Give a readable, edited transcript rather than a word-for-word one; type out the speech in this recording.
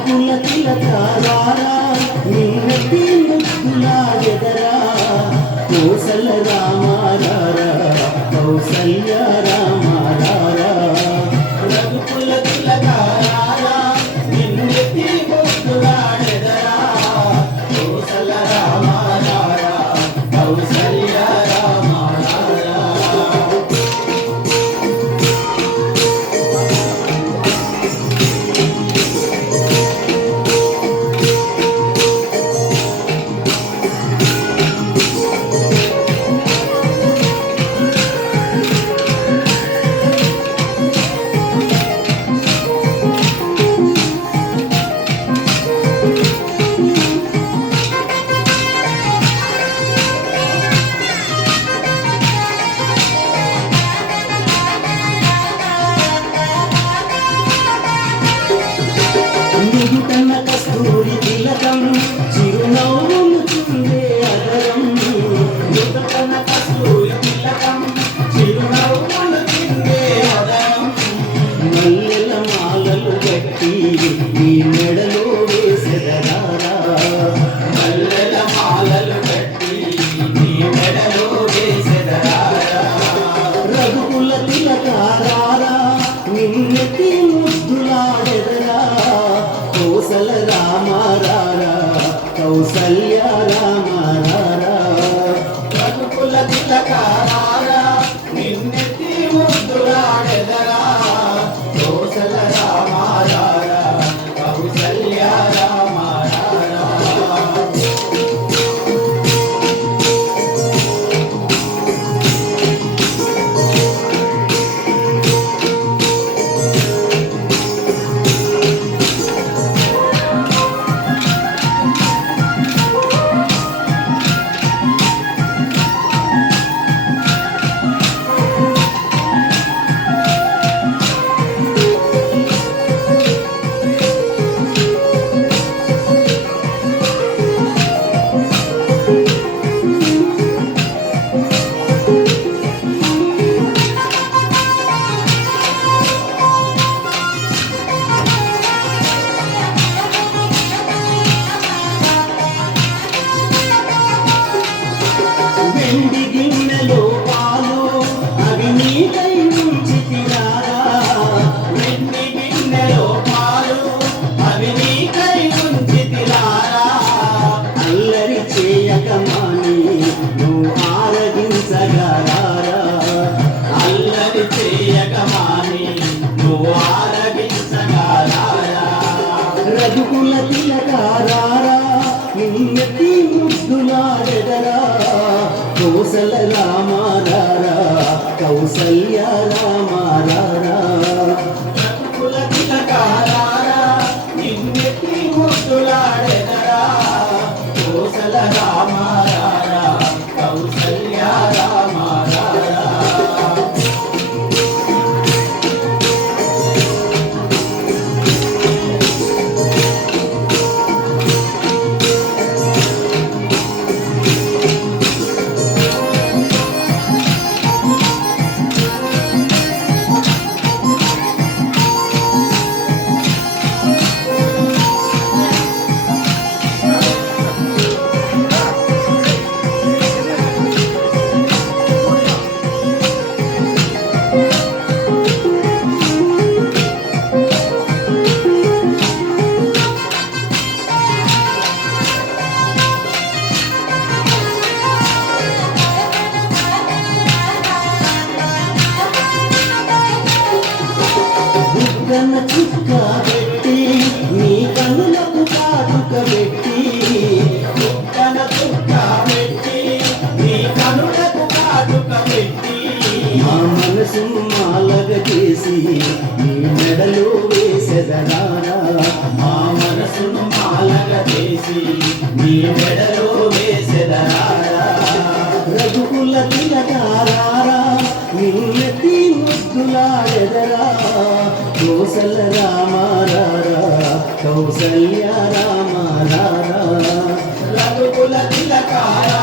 రఘుకుల తిలకారా నిన్నటి ముద్దులాడెదరా కోసల రామారారా కౌసల్య రామారారా రఘుకుల తిలకారా నిన్నటి ముద్దులాడెదరా కోసల రామారారా కౌసల్య నిగుటన కస్తూరి తిలకం చిరునవ్వులు చుండే అదరం నిగుటన కస్తూరి తిలకం చిరునవ్వులు చుండే అదరం మల్లెల మాలలు కట్టి ఈ మెడలో వేసెదరారా మల్లెల మాలలు కట్టి ఈ మెడలో వేసెదరారా రఘుకుల తిలకారా నిన్నెత్తి ముద్దులాడెదరా కోసల రామారారా కౌసల్య రామారారా రఘుకుల తిలకారా నిన్నెత్తి ముద్దులాడెదరా కోసల రామారారా కౌసల్య రామారారా వెండి గిన్నెలో పాలు అవి నీకై ఉంచితిరారా వెండి గిన్నెలో పాలు అవి నీకై ఉంచితిరారా అల్లరి చేయక మాని నువ్వు ఆరగించగరారా అల్లరి చేయక మాని నువ్వు ఆరగించగరారా రఘుకుల తిలకారా నిన్నెత్తి ముద్దులాడెదరా కోసల రామారారా కౌసల్య రామారారా రఘుకుల తిలకారా నిన్నెత్తి ముద్దులాడెదరా కోసల రామారారా కౌసల్య రామారారా బుగ్గన చుక్క పెట్టి నీ కన్నులకు కాటుక పెట్టి బుగ్గన చుక్క పెట్టి నీ కన్నులకు కాటుక పెట్టి మా మనసు మాలగ చేసి నీ మెడలో వేసెదరారా మా మనసును మాలగ చేసి నీ మెడలో వేసెదరారా రఘుకుల తిలకారా నిన్నెత్తి ముద్దులాడెదరా కోసల రామారారా కౌసల్య రామారారా రఘుకుల తిలకారా